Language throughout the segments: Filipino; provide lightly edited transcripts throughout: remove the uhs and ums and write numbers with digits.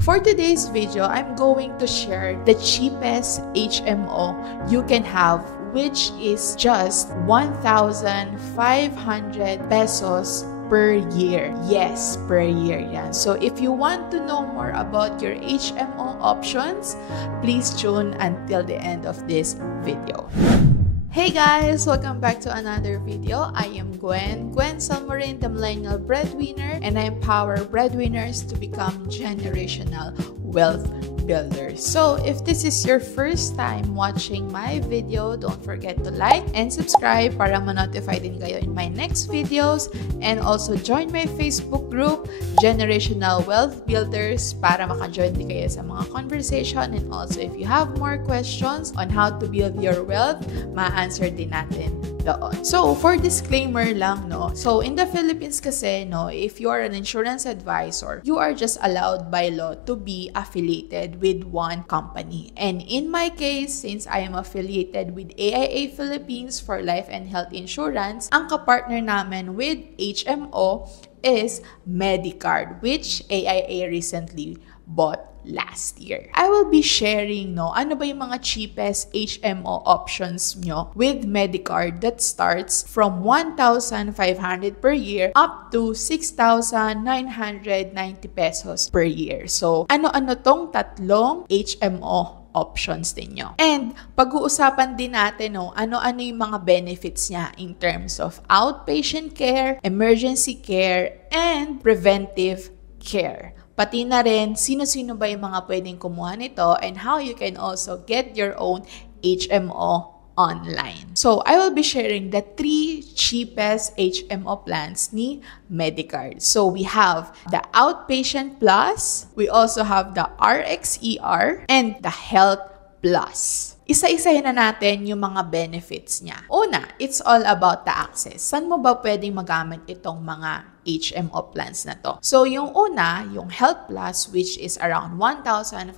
For today's video, I'm going to share the cheapest HMO you can have, which is just 1,500 pesos per year. Yes, per year yan. So if you want to know more about your HMO options, please tune until the end of this video. Hey guys! Welcome back to another video. I am Gwen Salmorin, the Millennial Breadwinner, and I empower breadwinners to become generational wealth builders. So if this is your first time watching my video, don't forget to like and subscribe para ma-notify din kayo in my next videos, and also join my Facebook group, Generational Wealth Builders, para maka-join din kayo sa mga conversation, and also if you have more questions on how to build your wealth, ma-answer din natin doon. So, for disclaimer lang, no? So, in the Philippines kasi, no, if you are an insurance advisor, you are just allowed by law to be affiliated with one company. And in my case, since I am affiliated with AIA Philippines for life and health insurance, ang kapartner namin with HMO is Medicard, which AIA recently bought last year. I will be sharing, no, ano ba yung mga cheapest HMO options nyo with Medicard that starts from 1,500 per year up to 6,990 pesos per year. So, ano-ano tong tatlong HMO options ninyo. And pag-uusapan din natin, no, ano-ano yung mga benefits niya in terms of outpatient care, emergency care, and preventive care. Pati na rin, sino-sino ba yung mga pwedeng kumuha nito, and how you can also get your own HMO online. So, I will be sharing the 3 cheapest HMO plans ni Medicard. So, we have the Outpatient Plus, we also have the RxER, and the Health Plus. Isa-isahin na natin yung mga benefits niya. Una, it's all about the access. Saan mo ba pwedeng magamit itong mga HMO plans na to? So, yung una, yung Health Plus, which is around 1,545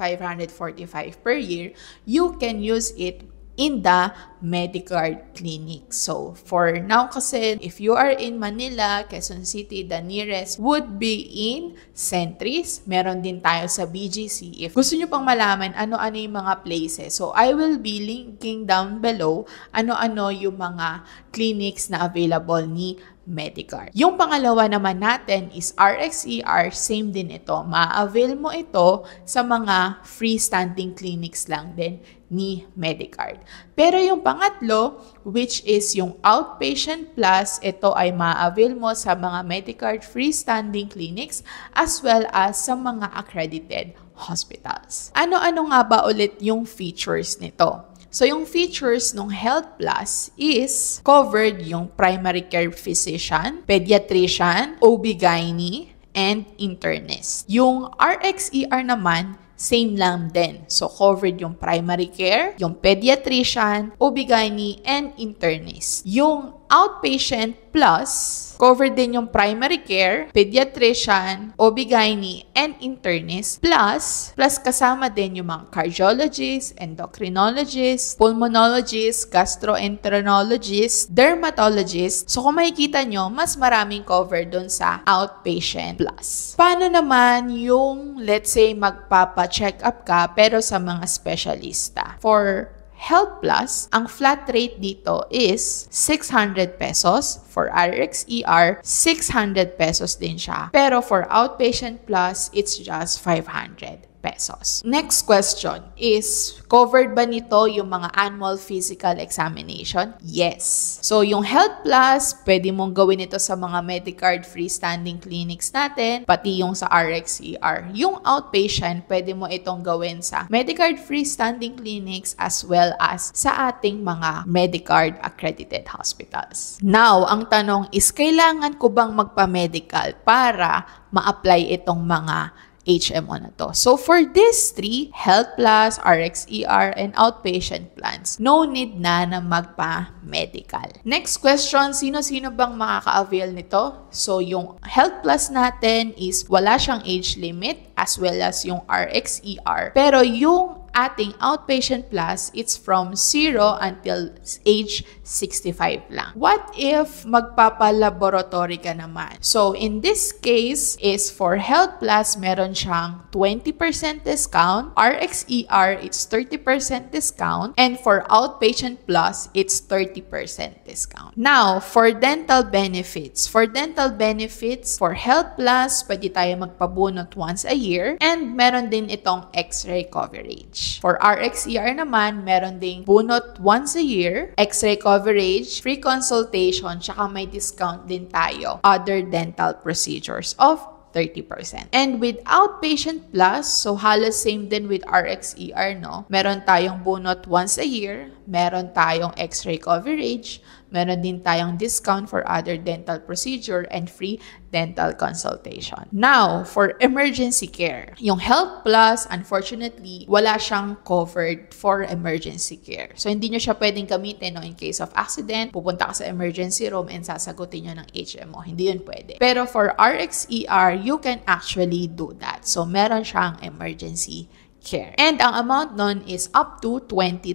per year, you can use it in the Medicard clinic. So, for now kasi, if you are in Manila, Quezon City, the nearest would be in Centris. Meron din tayo sa BGC. If gusto nyo pang malaman ano-ano yung mga places, so I will be linking down below ano-ano yung mga clinics na available ni Medicard. Yung pangalawa naman natin is RxER. Same din ito. Ma-avail mo ito sa mga freestanding clinics lang din ni Medicard. Pero yung pangatlo, which is yung Outpatient Plus, ito ay ma-avail mo sa mga Medicard freestanding clinics as well as sa mga accredited hospitals. Ano-ano nga ba ulit yung features nito? So, yung features ng Health Plus is covered yung primary care physician, pediatrician, OB-GYN, and internist. Yung RxER naman, same lang din. So, covered yung primary care, yung pediatrician, OB-GYN, and internist. Yung Outpatient Plus, covered din yung primary care, pediatrician, OB-GYN, and internist. Plus kasama din yung mga cardiologists, endocrinologists, pulmonologists, gastroenterologists, dermatologists. So kung makikita nyo, mas maraming cover dun sa Outpatient Plus. Paano naman yung, let's say, magpapa-check up ka pero sa mga specialista? For Health Plus, ang flat rate dito is 600 pesos. For RxER, 600 pesos din siya. Pero for Outpatient Plus, it's just 500 pesos. Next question is, covered ba nito yung mga annual physical examination? Yes. So, yung Health Plus, pwede mong gawin ito sa mga Medicard freestanding clinics natin, pati yung sa RxER. Yung Outpatient, pwede mo itong gawin sa Medicard freestanding clinics as well as sa ating mga Medicard accredited hospitals. Now, ang tanong is, kailangan ko bang magpa-medical para ma-apply itong mga HMO na to? So, for these 3, Health Plus, RxER, and Outpatient plans, no need na magpa-medical. Next question, sino-sino bang makaka-avail nito? So, yung Health Plus natin is wala siyang age limit as well as yung RxER. Pero yung ating Outpatient Plus, it's from 0 until age 65 lang. What if magpapalaboratory ka naman? So, in this case, is for Health Plus, meron siyang 20% discount. RxER, it's 30% discount. And for Outpatient Plus, it's 30% discount. Now, for dental benefits. For dental benefits, for Health Plus, pwede tayo magpabunot once a year. And meron din itong X-ray coverage. For RxER naman, meron ding bunot once a year, X-ray coverage, free consultation, tsaka may discount din tayo, other dental procedures of 30%. And with Outpatient Plus, so halos same din with RxER, no? Meron tayong bunot once a year, meron tayong X-ray coverage, meron din tayong discount for other dental procedure and free dental consultation. Now, for emergency care. Yung Health Plus, unfortunately, wala siyang covered for emergency care. So, hindi nyo siya pwedeng gamitin, no? In case of accident, pupunta ka sa emergency room and sasagutin nyo ng HMO. Hindi yun pwede. Pero for RxER, you can actually do that. So, meron siyang emergency care. And ang amount nun is up to 20,000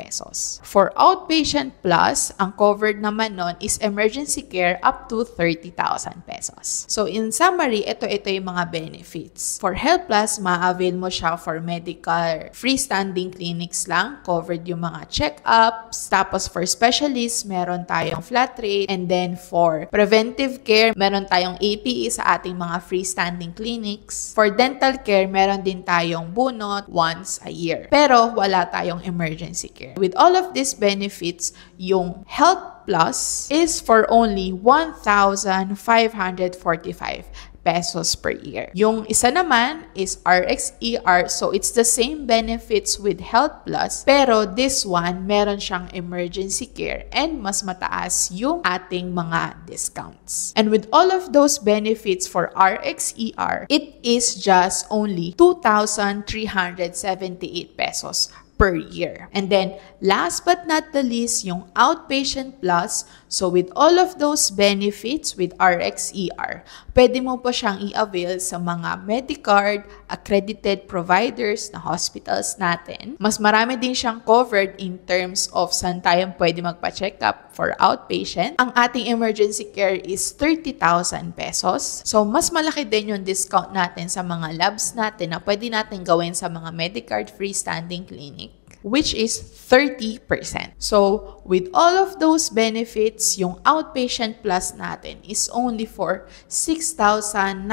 pesos. For Outpatient Plus, ang covered naman nun is emergency care up to 30,000 pesos. So in summary, ito yung mga benefits. For Health Plus, ma-avail mo siya for medical freestanding clinics lang. Covered yung mga check-ups. Tapos for specialists, meron tayong flat rate. And then for preventive care, meron tayong APE sa ating mga freestanding clinics. For dental care, meron din tayong not once a year. Pero wala tayong emergency care. With all of these benefits, yung Health Plus is for only 1,545 pesos per year. Yung isa naman is RxER, so it's the same benefits with Health Plus, pero this one, meron siyang emergency care and mas mataas yung ating mga discounts. And with all of those benefits for RxER, it is just only 2,378 pesos per year. And then, last but not the least, yung Outpatient Plus. So, with all of those benefits with RxER, pwede mo pa siyang i-avail sa mga Medicard accredited providers na hospitals natin. Mas marami din siyang covered in terms of saan tayo pwede magpa-check up for outpatient. Ang ating emergency care is 30,000 pesos. So, mas malaki din yung discount natin sa mga labs natin na pwede natin gawin sa mga Medicard freestanding clinic, which is 30%. So, with all of those benefits, yung Outpatient Plus natin is only for 6,990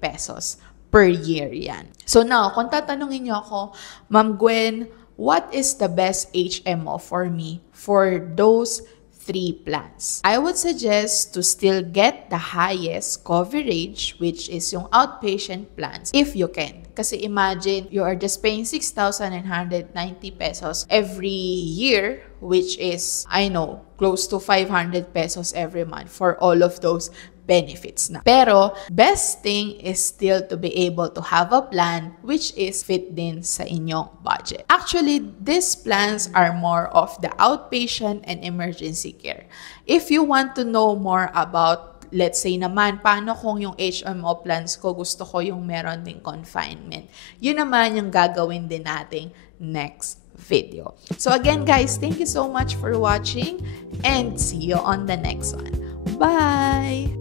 pesos per year yan. So now, kung tatanungin niyo ako, Ma'am Gwen, what is the best HMO for me for those 3 plans? I would suggest to still get the highest coverage, which is yung outpatient plans, if you can. Kasi imagine, you are just paying 6,990 pesos every year, which is, I know, close to 500 pesos every month for all of those benefits na. Pero, best thing is still to be able to have a plan which is fit din sa inyong budget. Actually, these plans are more of the outpatient and emergency care. If you want to know more about, let's say naman, paano kung yung HMO plans ko, gusto ko yung meron ding confinement. Yun naman yung gagawin din nating next video. So again guys, thank you so much for watching and see you on the next one. Bye!